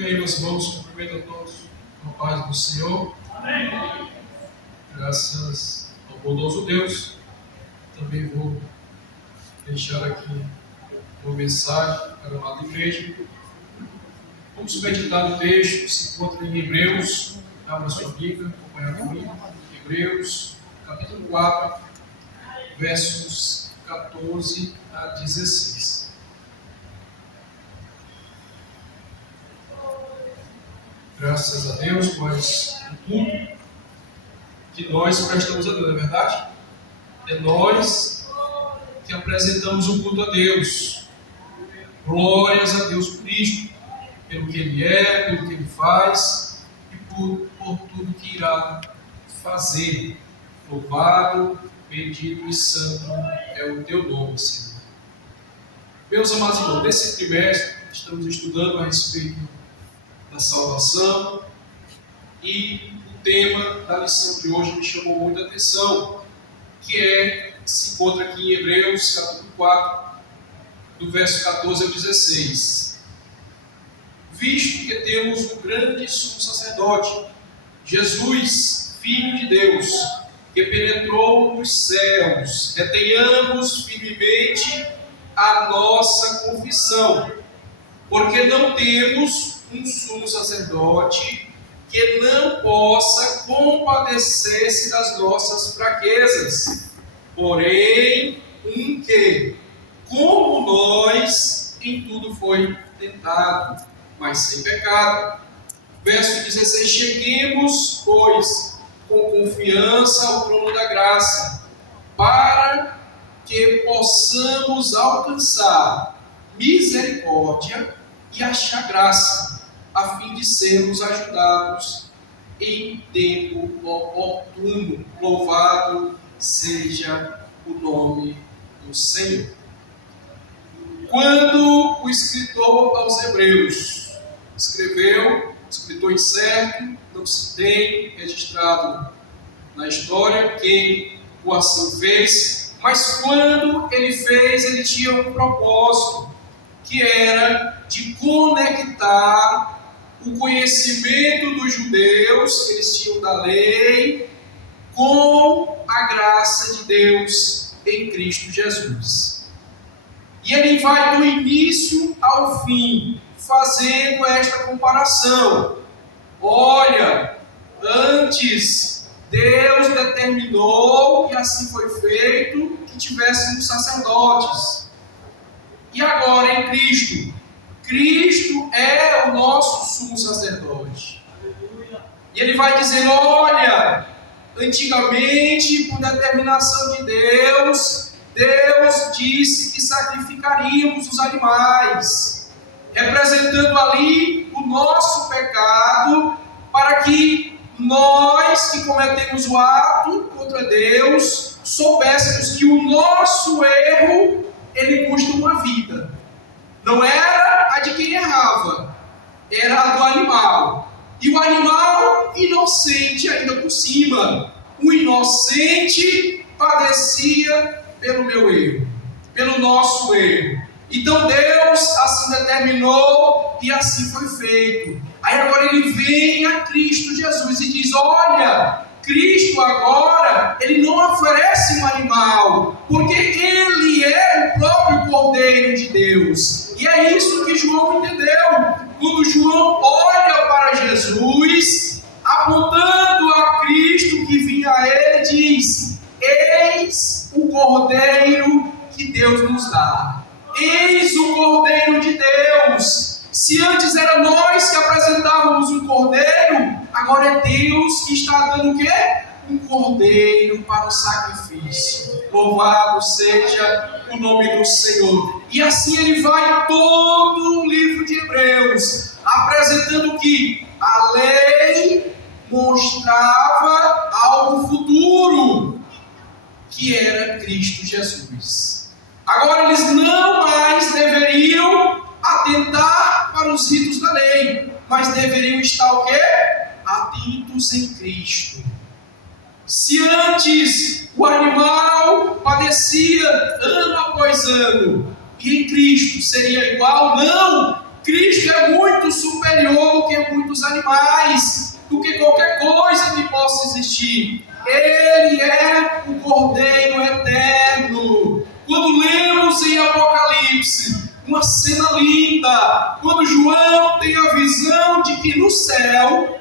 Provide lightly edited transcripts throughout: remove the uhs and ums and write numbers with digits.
Bem, meus irmãos, cumprimento a todos com a paz do Senhor. Amém. Graças ao bondoso Deus. Também vou deixar aqui uma mensagem para a amada igreja. Vamos meditar no texto que se encontra em Hebreus. Abra sua Bíblia, acompanhar comigo. Hebreus, capítulo 4, versos 14 a 16. Graças a Deus, mas o culto que nós prestamos a Deus, não é verdade? É nós que apresentamos o culto a Deus. Glórias a Deus por isto, pelo que Ele é, pelo que Ele faz e por tudo que irá fazer. Louvado, bendito e santo é o Teu nome, Senhor. Meus amados irmãos, nesse trimestre estamos estudando a respeito da salvação, e o tema da lição de hoje me chamou muita atenção, que se encontra aqui em Hebreus capítulo 4, do verso 14 ao 16. Visto que temos um grande sumo sacerdote, Jesus, Filho de Deus, que penetrou nos céus, retenhamos firmemente a nossa confissão, porque não temos um sumo sacerdote que não possa compadecer-se das nossas fraquezas, porém um que, como nós, em tudo foi tentado, mas sem pecado. Verso 16: cheguemos, pois, com confiança ao trono da graça, para que possamos alcançar misericórdia e achar graça, a fim de sermos ajudados em tempo oportuno. Louvado seja o nome do Senhor. Quando o escritor aos Hebreus escreveu, escritor incerto, não se tem registrado na história quem o assim fez, mas quando ele fez, ele tinha um propósito, que era de conectar o conhecimento dos judeus, que eles tinham da lei, com a graça de Deus em Cristo Jesus. E ele vai do início ao fim, fazendo esta comparação. Olha, antes Deus determinou, e assim foi feito, que tivéssemos sacerdotes. E agora em Cristo, Cristo é o nosso sumo sacerdote. E ele vai dizer: olha, antigamente, por determinação de Deus, Deus disse que sacrificaríamos os animais, representando ali o nosso pecado, para que nós que cometemos o ato contra Deus, soubéssemos que o nosso erro, ele custa uma vida. Não era a de quem errava, era a do animal. E o animal inocente ainda por cima. O inocente padecia pelo meu erro, pelo nosso erro. Então Deus assim determinou e assim foi feito. Aí agora ele vem a Cristo Jesus e diz: olha, Cristo agora, ele não oferece um animal, porque ele é o próprio Cordeiro de Deus. E é isso que João entendeu. Quando João olha para Jesus, apontando a Cristo que vinha a ele, diz: eis o Cordeiro que Deus nos dá. Eis o Cordeiro de Deus. Se antes era nós que apresentávamos um cordeiro, agora é Deus que está dando o quê? Um cordeiro para o sacrifício. Louvado seja o nome do Senhor. E assim ele vai todo o livro de Hebreus, apresentando que a lei mostrava algo futuro, que era Cristo Jesus. Agora eles não mais deveriam atentar para os ritos da lei, mas deveriam estar o quê? Atentos em Cristo. Se antes o animal padecia ano após ano, e em Cristo seria igual, não, Cristo é muito superior do que muitos animais, do que qualquer coisa que possa existir. Ele é o Cordeiro eterno. Quando lemos em Apocalipse, uma cena linda, quando João tem a visão de que no céu,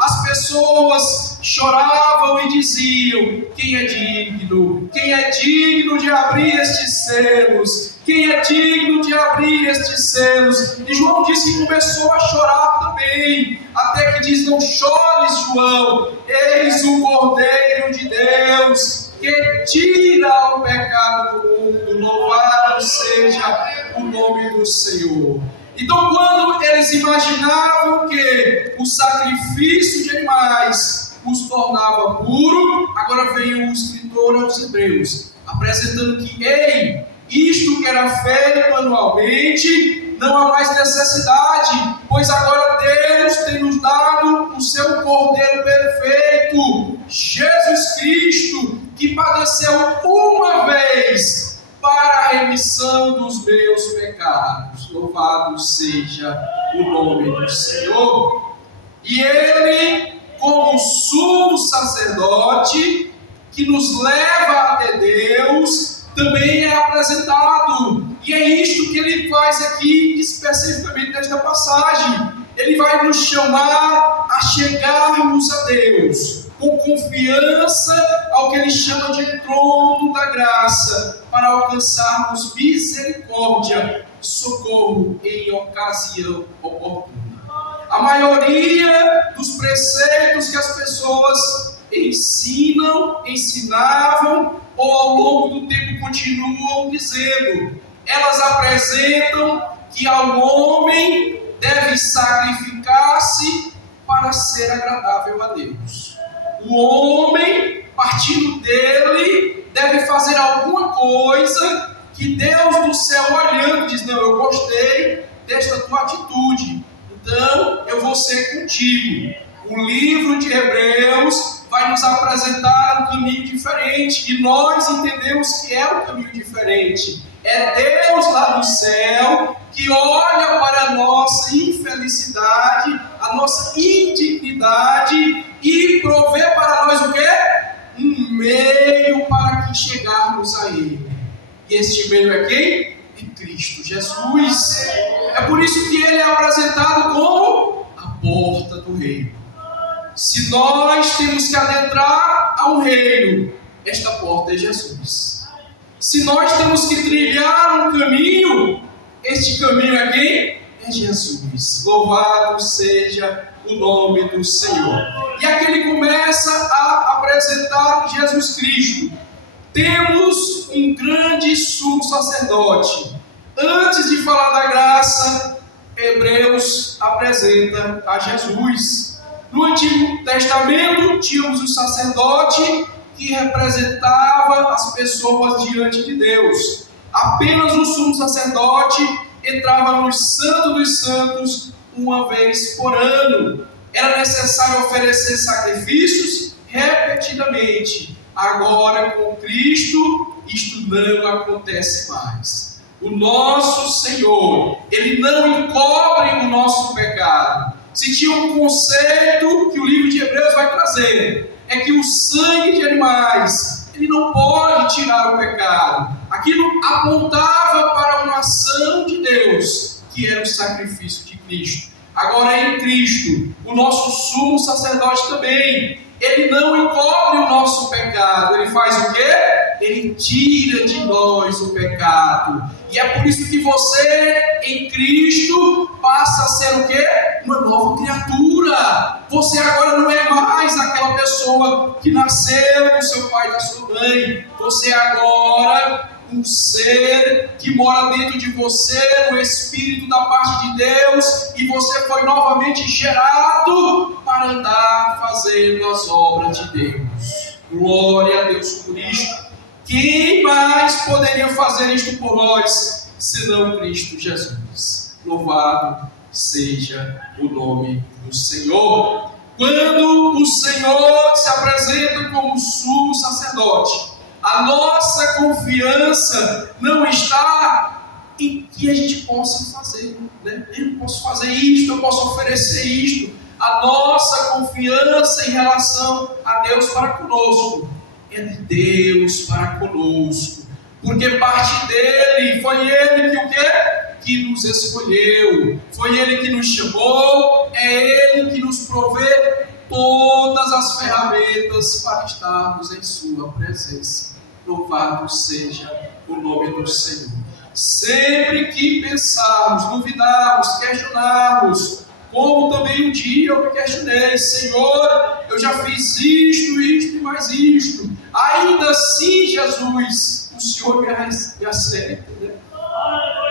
as pessoas choravam e diziam: quem é digno? Quem é digno de abrir estes selos? Quem é digno de abrir estes selos? E João disse que começou a chorar também, até que diz: não chores, João, eis o Cordeiro de Deus, que tira o pecado do mundo. Louvado seja o nome do Senhor. Então, quando eles imaginavam que o sacrifício de animais os tornava puro, agora veio o escritor aos Hebreus, apresentando que, ei, isto que era feito anualmente, não há mais necessidade, pois agora Deus tem nos dado o seu Cordeiro perfeito, Jesus Cristo, que padeceu uma vez para a remissão dos meus pecados. Louvado seja o nome do Senhor. E Ele, como sumo sacerdote, que nos leva até Deus, também é apresentado. E é isto que Ele faz aqui, especificamente nesta passagem. Ele vai nos chamar a chegarmos a Deus com confiança ao que Ele chama de trono da graça, para alcançarmos misericórdia, socorro em ocasião oportuna. A maioria dos preceitos que as pessoas ensinavam, ou ao longo do tempo continuam dizendo, elas apresentam que ao homem deve sacrificar-se para ser agradável a Deus. O homem, partindo dele, deve fazer alguma coisa que Deus do céu olhando diz: não, eu gostei desta tua atitude, então eu vou ser contigo. O livro de Hebreus vai nos apresentar um caminho diferente, e nós entendemos que é um caminho diferente. É Deus lá do céu que olha para a nossa infelicidade, a nossa indignidade, e provê para nós o quê? Um meio para que chegarmos a Ele. E este meio é quem? É Cristo Jesus. É por isso que Ele é apresentado como a porta do reino. Se nós temos que adentrar ao reino, esta porta é Jesus. Se nós temos que trilhar um caminho, este caminho é quem? É Jesus. Louvado seja o nome do Senhor. E aqui Ele começa a apresentar Jesus Cristo. Temos um grande sumo sacerdote. Antes de falar da graça, Hebreus apresenta a Jesus. No Antigo Testamento, tínhamos o sacerdote que representava as pessoas diante de Deus. Apenas o sumo sacerdote entrava no Santo dos Santos uma vez por ano. Era necessário oferecer sacrifícios repetidamente. Agora, com Cristo, isto não acontece mais. O nosso Senhor, Ele não encobre o nosso pecado. Se tinha um conceito que o livro de Hebreus vai trazer, é que o sangue de animais, ele não pode tirar o pecado. Aquilo apontava para uma ação de Deus, que era o sacrifício de Cristo. Agora, em Cristo, o nosso sumo sacerdote também, ele não encobre o nosso pecado. Ele faz o quê? Ele tira de nós o pecado. E é por isso que você, em Cristo, passa a ser o quê? Uma nova criatura. Você agora não é mais aquela pessoa que nasceu com seu pai e da sua mãe. Você agora um ser que mora dentro de você, o Espírito da parte de Deus, e você foi novamente gerado para andar fazendo as obras de Deus. Glória a Deus por isto. Quem mais poderia fazer isto por nós, senão Cristo Jesus? Louvado seja o nome do Senhor. Quando o Senhor se apresenta como sumo sacerdote, a nossa confiança não está em que a gente possa fazer, né? Eu posso fazer isto, eu posso oferecer isto. A nossa confiança em relação a Deus para conosco é de Deus para conosco, porque parte dele, foi ele que o quê? Que nos escolheu, foi ele que nos chamou, é ele que nos provê todas as ferramentas para estarmos em sua presença. Louvado seja o nome do Senhor. Sempre que pensarmos, duvidarmos, questionarmos, como também um dia eu me questionei: Senhor, eu já fiz isto e mais isto, ainda assim, Jesus, o Senhor me aceita, né?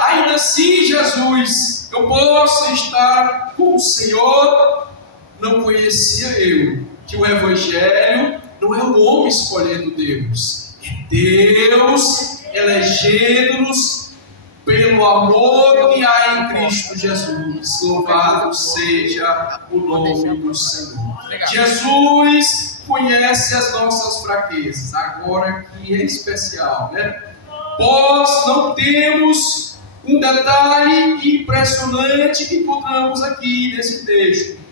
Ainda assim, Jesus, eu posso estar com o Senhor. Não conhecia eu que o Evangelho não é o homem escolhendo Deus, é Deus elegendo-nos pelo amor que há em Cristo Jesus. Louvado seja o nome do Senhor. Jesus conhece as nossas fraquezas, agora que é especial, né? Nós não temos um detalhe impressionante que encontramos aqui nesse texto.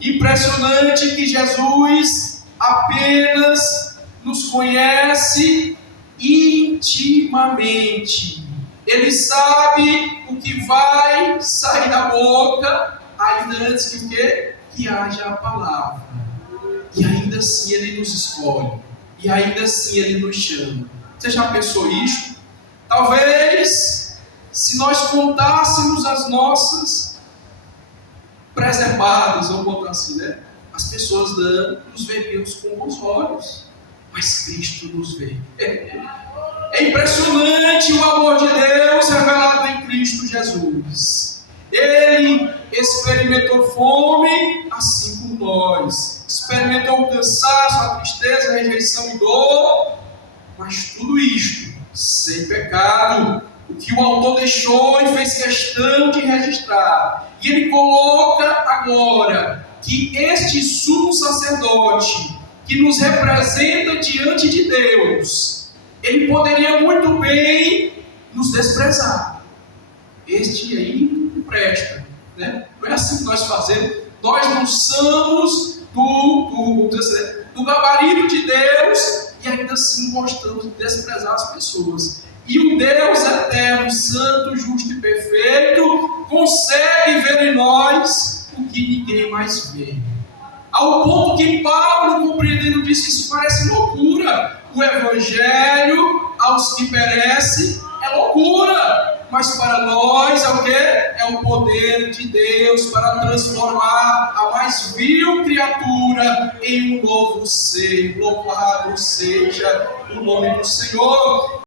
Impressionante que Jesus apenas nos conhece intimamente. Ele sabe o que vai sair da boca, ainda antes que o quê? Que haja a palavra. E ainda assim Ele nos escolhe. E ainda assim Ele nos chama. Você já pensou isto? Talvez, se nós contássemos as nossas preservadas, vamos botar assim, né? As pessoas não nos veriam com bons olhos, mas Cristo nos vê. É impressionante o amor de Deus revelado em Cristo Jesus. Ele experimentou fome, assim como nós. Experimentou o cansaço, a tristeza, a rejeição e dor, mas tudo isto sem pecado. O que o autor deixou e fez questão de registrar. E ele coloca agora que este sumo sacerdote que nos representa diante de Deus, ele poderia muito bem nos desprezar. Este aí não presta, né? Não é assim que nós fazemos. Nós não somos do gabarito de Deus e ainda assim gostamos de desprezar as pessoas. E o Deus eterno, santo, justo e perfeito consegue ver em nós o que ninguém mais vê. Ao ponto que Paulo, compreendendo disso, isso parece loucura. O Evangelho, aos que perecem, é loucura. Mas para nós é o quê? É o poder de Deus para transformar a mais vil criatura em um novo ser. Louvado seja o nome do Senhor.